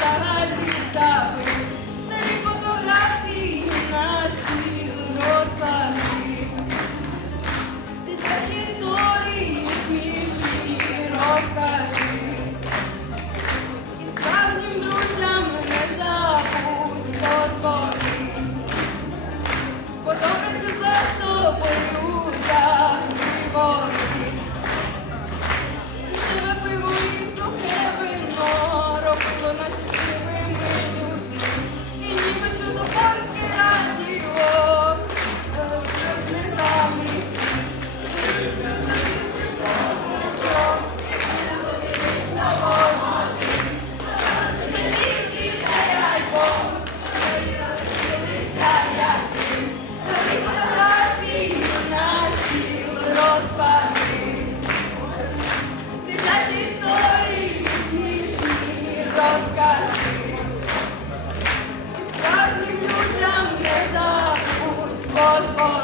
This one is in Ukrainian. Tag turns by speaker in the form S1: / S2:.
S1: старі запи, старі фотографії на стіл розклади. Дитячі історії смішні розкажи. І справжнім друзям не забудь позвонити. Cosmos.